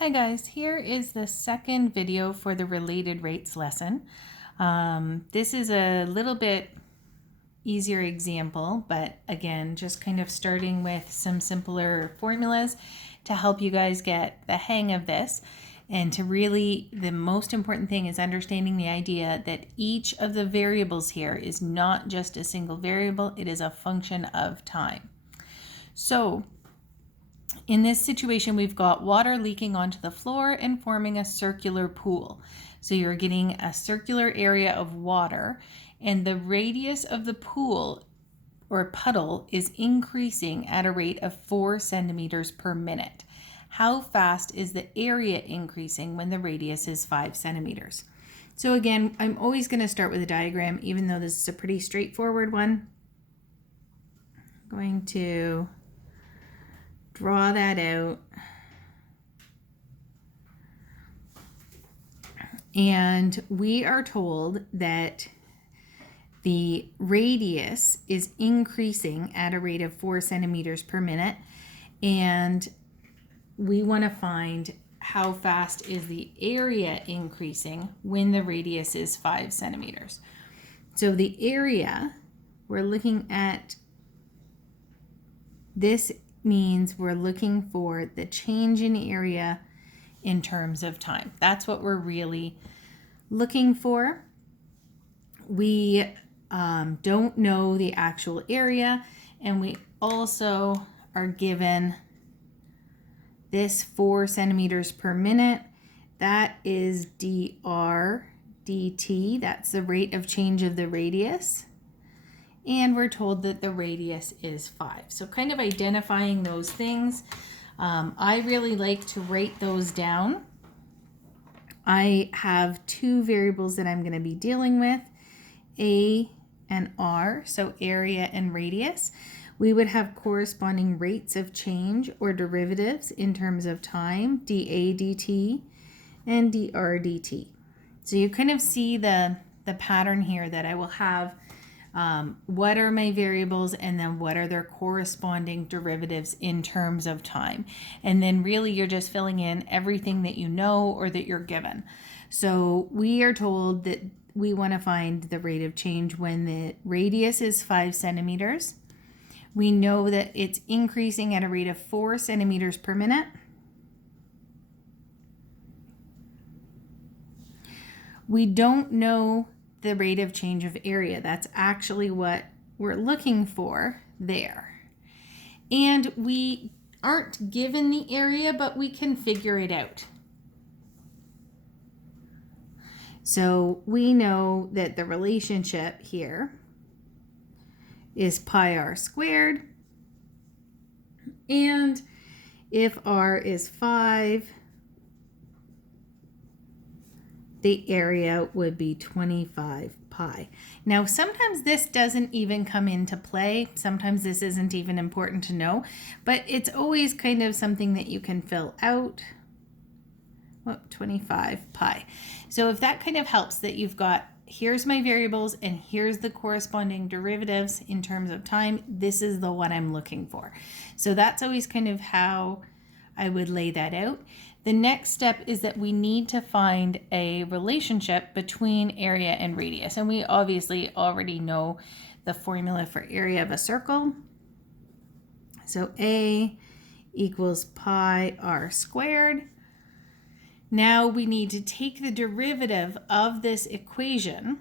Hi guys, here is the second video for the related rates lesson. This is a little bit easier example, but again, just kind of starting with some simpler formulas to help you guys get the hang of this. And to really, the most important thing is understanding the idea that each of the variables here is not just a single variable, it is a function of time. So in this situation, we've got water leaking onto the floor and forming a circular pool. So you're getting a circular area of water, and the radius of the pool or puddle is increasing at a rate of 4 centimeters per minute. How fast is the area increasing when the radius is 5 centimeters? So again, I'm always going to start with a diagram, even though this is a pretty straightforward one. I'm going to draw that out. And we are told that the radius is increasing at a rate of 4 centimeters per minute. And we want to find how fast is the area increasing when the radius is 5 centimeters. So the area, we're looking at, this means we're looking for the change in area in terms of time. That's what we're really looking for. We don't know the actual area, and we also are given this 4 centimeters per minute. That is dr dt. That's the rate of change of the radius. And we're told that the radius is 5. So kind of identifying those things. I really like to write those down. I have two variables that I'm going to be dealing with, A and R, so area and radius. We would have corresponding rates of change or derivatives in terms of time, dA dt and dr dt. So you kind of see the pattern here that I will have what are my variables, and then what are their corresponding derivatives in terms of time. And then really you're just filling in everything that you know or that you're given. So we are told that we want to find the rate of change when the radius is 5 centimeters. We know that it's increasing at a rate of 4 centimeters per minute. We don't know the rate of change of area. That's actually what we're looking for there. And we aren't given the area, but we can figure it out. So we know that the relationship here is pi r squared. And if r is 5, the area would be 25 pi. Now, sometimes this doesn't even come into play. Sometimes this isn't even important to know, but it's always kind of something that you can fill out. 25 pi. So if that kind of helps, that you've got, here's my variables and here's the corresponding derivatives in terms of time, this is the one I'm looking for. So that's always kind of how I would lay that out. The next step is that we need to find a relationship between area and radius. And we obviously already know the formula for area of a circle. So A equals pi r squared. Now we need to take the derivative of this equation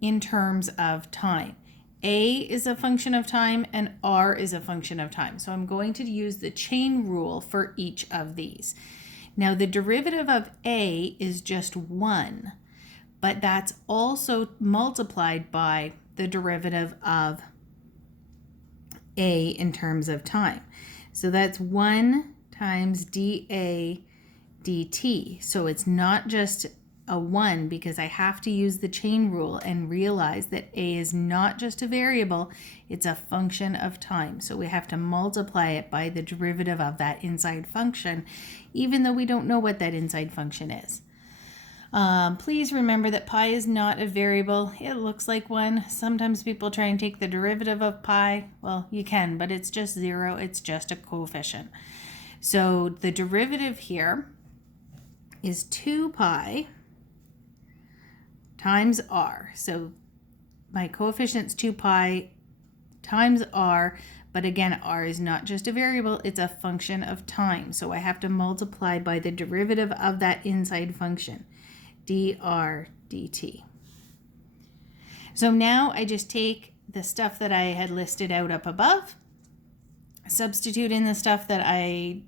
in terms of time. A is a function of time and R is a function of time. So I'm going to use the chain rule for each of these. Now the derivative of A is just 1, but that's also multiplied by the derivative of A in terms of time. So that's 1 times dA dt. So it's not just a 1, because I have to use the chain rule and realize that A is not just a variable, it's a function of time. So we have to multiply it by the derivative of that inside function, even though we don't know what that inside function is. Please remember that pi is not a variable. It looks like one. Sometimes people try and take the derivative of pi. Well, you can, but it's just 0. It's just a coefficient. So the derivative here is 2 pi times r. So my coefficient's 2 pi times r, but again, r is not just a variable, it's a function of time. So I have to multiply by the derivative of that inside function, dr dt. So now I just take the stuff that I had listed out up above, substitute in the stuff that I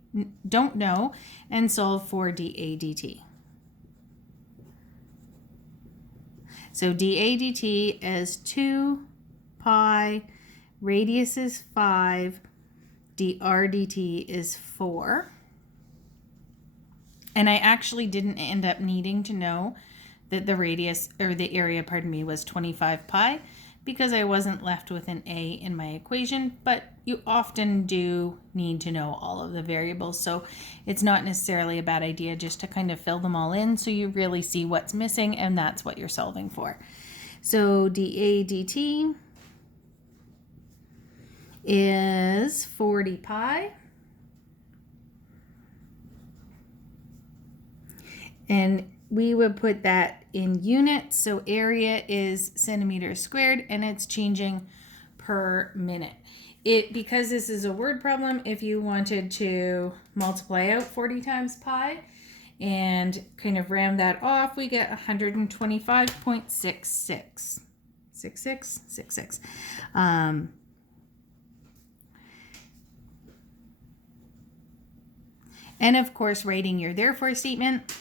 don't know, and solve for dA dt. So dA dt is 2 pi, radius is 5, dr dt is 4. And I actually didn't end up needing to know that the radius, or the area, pardon me, was 25 pi, because I wasn't left with an a in my equation, but you often do need to know all of the variables. So it's not necessarily a bad idea just to kind of fill them all in so you really see what's missing, and that's what you're solving for. So dA dt is 40 pi. And we would put that in units. So area is centimeters squared, and it's changing per minute. Because this is a word problem, if you wanted to multiply out 40 times pi and kind of round that off, we get 125.66. 66. And of course, writing your therefore statement.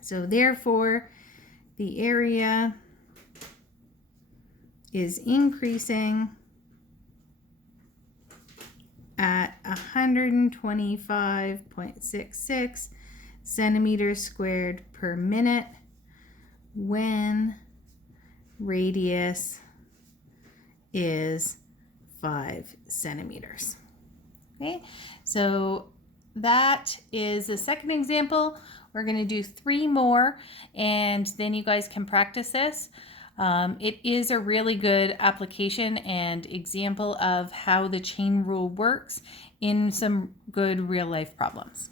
So therefore, the area is increasing at 125.66 centimeters squared per minute when radius is 5 centimeters. Okay, so that is the second example. We're going to do 3 more, and then you guys can practice this. It is a really good application and example of how the chain rule works in some good real life problems.